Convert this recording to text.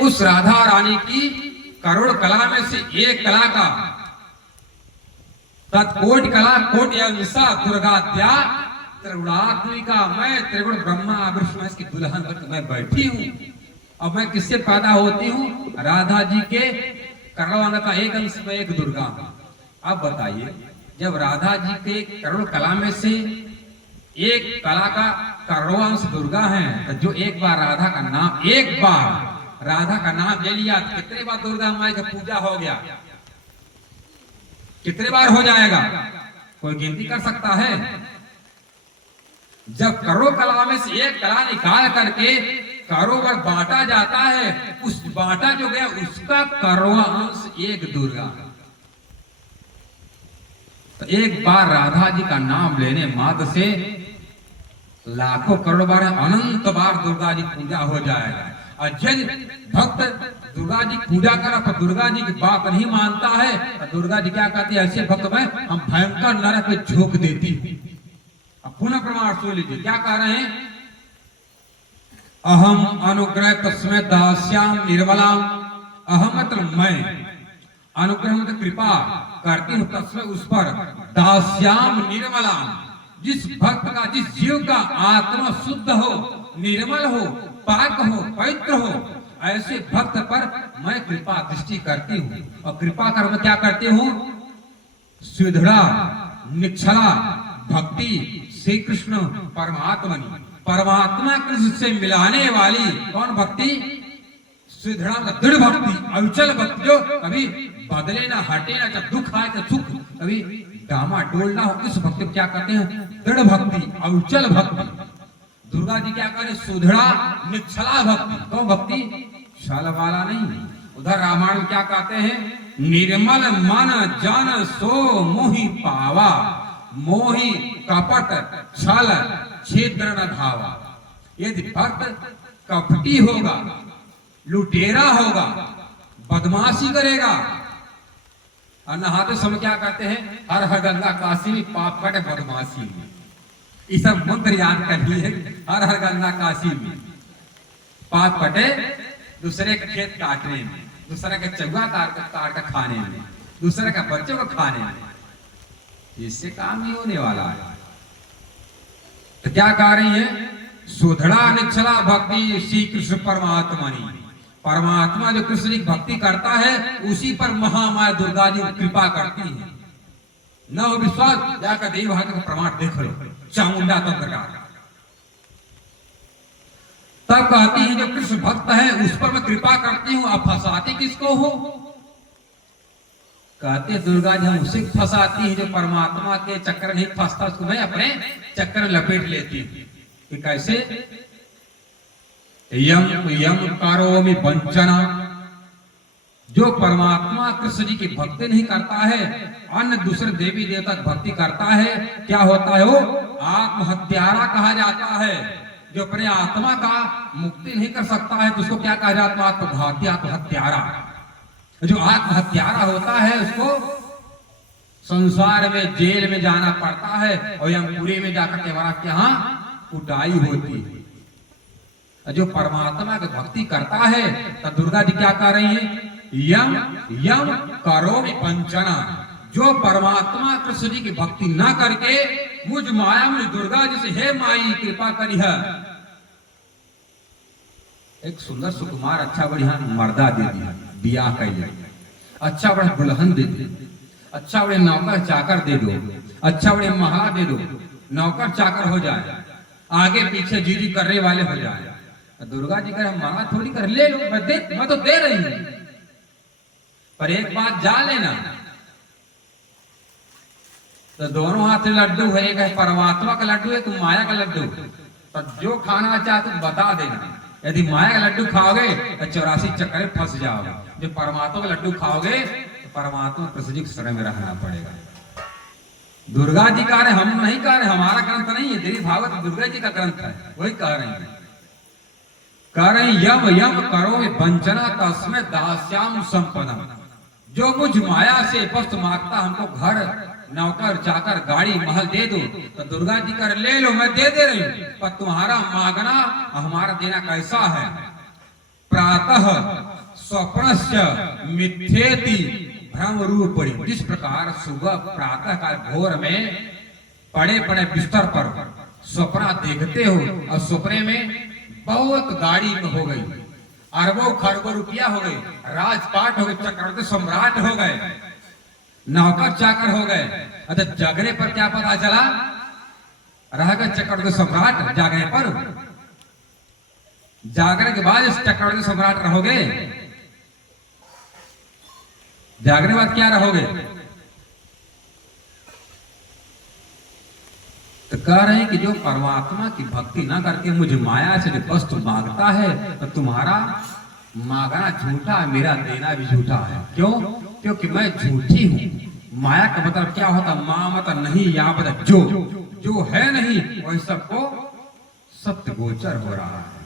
उस राधा रानी की करोड़ कला में से एक कला का तत्कोट कला कोट अंसा दुर्गाद्या त्रिगुणात्मिका मैं त्रिगुण ब्रह्मा विष्णु इसकी दुल्हन बनकर मैं बैठी हूँ। अब मैं किससे पैदा होती हूँ? राधा जी के करोड़ का एक अंश में एक दुर्गा। अब बताइए, जब राधा जी के करोड़ कला में से एक कला का करोड़ अंश दुर्गा है, तो जो एक बार राधा का नाम ले लिया, तो कितने बार दुर्गा माई का पूजा हो गया? कितने बार हो जाएगा? कोई गिनती कर सकता है? जब करोड़ कला में से एक कला निकाल करके करोड़ बार बांटा जाता है, उस बांटा जो गया उसका करोड़ अंश एक दुर्गा। तो एक बार राधा जी का नाम लेने मात्र से लाखों करोड़ बार अनंत बार दुर्गा जी पूजा हो जाएगा। और जब भक्त दुर्गा जी पूजा करा तो दुर्गा जी की बात नहीं मानता है, तो दुर्गा जी क्या कहती है? ऐसे भक्त में हम भयंकर नरक में झोंक देती। अब पुनः प्रमाण सुन लीजिए, क्या कह रहे हैं? अहम अनुग्रह तस्मै दास्याम निर्मलाम। अहम मतलब मैं, अनुग्रह मतलब कृपा करती हूँ तस्मै उस पर, दास्याम निर्मलाम जिस भक्त का, जिस जीव का आत्मा शुद्ध हो, निर्मल हो, पाक हो, पवित्र हो, ऐसे भक्त पर मैं कृपा दृष्टि करती हूँ। और कृपा कर मैं क्या करती हूँ? सुदृढ़ा निश्चला भक्ति श्री कृष्ण परमात्मा कृष्ण से मिलाने वाली कौन भक्ति? सुदृढ़ दृढ़ भक्ति, अविचल भक्ति, जो कभी बदले ना, हटे ना, जब दुख आए तो सुख, कभी डामा डोल ना हो, इस भक्ति को क्या कहते हैं? दृढ़ भक्ति, अविचल भक्ति। दुर्गा जी क्या करे? सुदृढ़ा निश्चला भक्ति। कौन भक्ति? छल वाला नहीं। उधर रामायण में क्या कहते हैं? निर्मल मन जन सो मोहि पावा, मोहि कपट छल छिद्र न धावा। यदि भक्त कपटी होगा, लुटेरा होगा, बदमाशी करेगा, और नहाते समय क्या कहते हैं? हर हर गंगा काशी में पाप कटे बदमाशी में। ये सब मंत्र याद कर लिए। हर हर गंगा काशी में पाप कटे, दूसरे के खेत काटने में, दूसरे के चौवा काट कर खाने में, दूसरे का बच्चों को खाने में, इससे काम नहीं होने वाला है। तो क्या कह रही है? सुधड़ा निश्चला भक्ति श्री कृष्ण परमात्मा जो कृष्ण की भक्ति करता है उसी पर महामाया दुर्गा जी कृपा करती है। न हो विश्वास, जाकर देव हाथ का प्रमाण देख लो, चामुंडा तंत्र का। तब कहती है जो कृष्ण भक्त है उस पर मैं कृपा करती हूँ। अब फंसाती किसको हो? कहते दुर्गा जी हम उसे फंसाती है जो परमात्मा के चक्कर नहीं फंसता, उसको मैं अपने चक्कर में लपेट लेती हूँ। कि कैसे? यम यम करोमि वंचना, जो परमात्मा कृष्ण जी की भक्ति नहीं करता है, अन्य दूसरे देवी देवता की भक्ति करता है, क्या होता है? वो आत्महत्यारा कहा जाता है। जो अपने आत्मा का मुक्ति नहीं कर सकता है तो उसको क्या कहा जाता है? आत्मघाती, आत्महत्यारा। जो आत्महत्यारा होता है उसको संसार में जेल में जाना पड़ता है, और यमपुरी में जाकर के महाराज के यहाँ कुटाई होती है। जो परमात्मा की भक्ति करता है तो दुर्गा जी क्या कह रही है? यम यम करोमि वंचना, जो परमात्मा कृष्ण जी की भक्ति ना करके मुझ माया में दुर्गा जी से हे माई कृपा करी है। एक सुंदर सुकुमार अच्छा बढ़िया मर्दा दे दिया, बियाह कर लिया, अच्छा बड़ा दुल्हन दे दो, अच्छा बड़े नौकर चाकर दे दो, अच्छा बड़े महा दे दो, नौकर चाकर हो जाए, आगे पीछे जीजी करने वाले हो जाए। दुर्गा जी कह मना थोड़ी कर, ले लो, मैं तो दे रही हूं, पर एक बात जान लेना, तो दोनों हाथ में लड्डू है, एक है परमात्मा का लड्डू, एक माया का लड्डू। तो जो खाना चाहते तो बता देना। यदि माया का लड्डू खाओगे तो 84 चक्कर फंस जाओगे, जो परमात्मा का लड्डू खाओगे तो परमात्मा कृष्ण जी के शरण में रहना पड़ेगा। दुर्गा जी कह रहे, हम नहीं कह रहे, हमारा ग्रंथ नहीं है, देवी भागवत दुर्गा जी का ग्रंथ है, वही कह रहे हैं। कह रहे यम यम करो वंचना तस्मै दास्याम संपन्नम, जो मुझ माया से वस्तु मांगता हमको घर नौकर चाकर गाड़ी महल दे दो, तो दुर्गा जी कर ले लो, मैं दे रही हूँ, पर तुम्हारा मांगना हमारा देना कैसा है? प्रातः स्वप्नस्य मिथ्येति भ्रम रूप पड़ी। जिस प्रकार सुबह प्रातः काल भोर में पड़े पड़े बिस्तर पर स्वप्न देखते हो और सपने में बहुत गाड़ी हो गई, अरबों खरबों रुपया हो गए, राजपाट हो गए, चक्रवर्ती सम्राट हो गए, नौकर चाकर हो गए। अच्छा जागने पर क्या पता चला? रह गए चक्रवर्ती सम्राट। जागने पर, जागने के बाद इस चक्रवर्ती सम्राट रहोगे, जागने के बाद क्या रहोगे? तो कह रहे हैं कि जो परमात्मा की भक्ति ना करके मुझे माया से जो वस्तु मांगता है तो तुम्हारा मांगना झूठा है, मेरा देना भी झूठा है। क्यों? क्योंकि मैं झूठी हूं। माया का मतलब क्या होता? मां मतलब नहीं, या मतलब जो है नहीं वही सबको सत्य गोचर हो रहा है।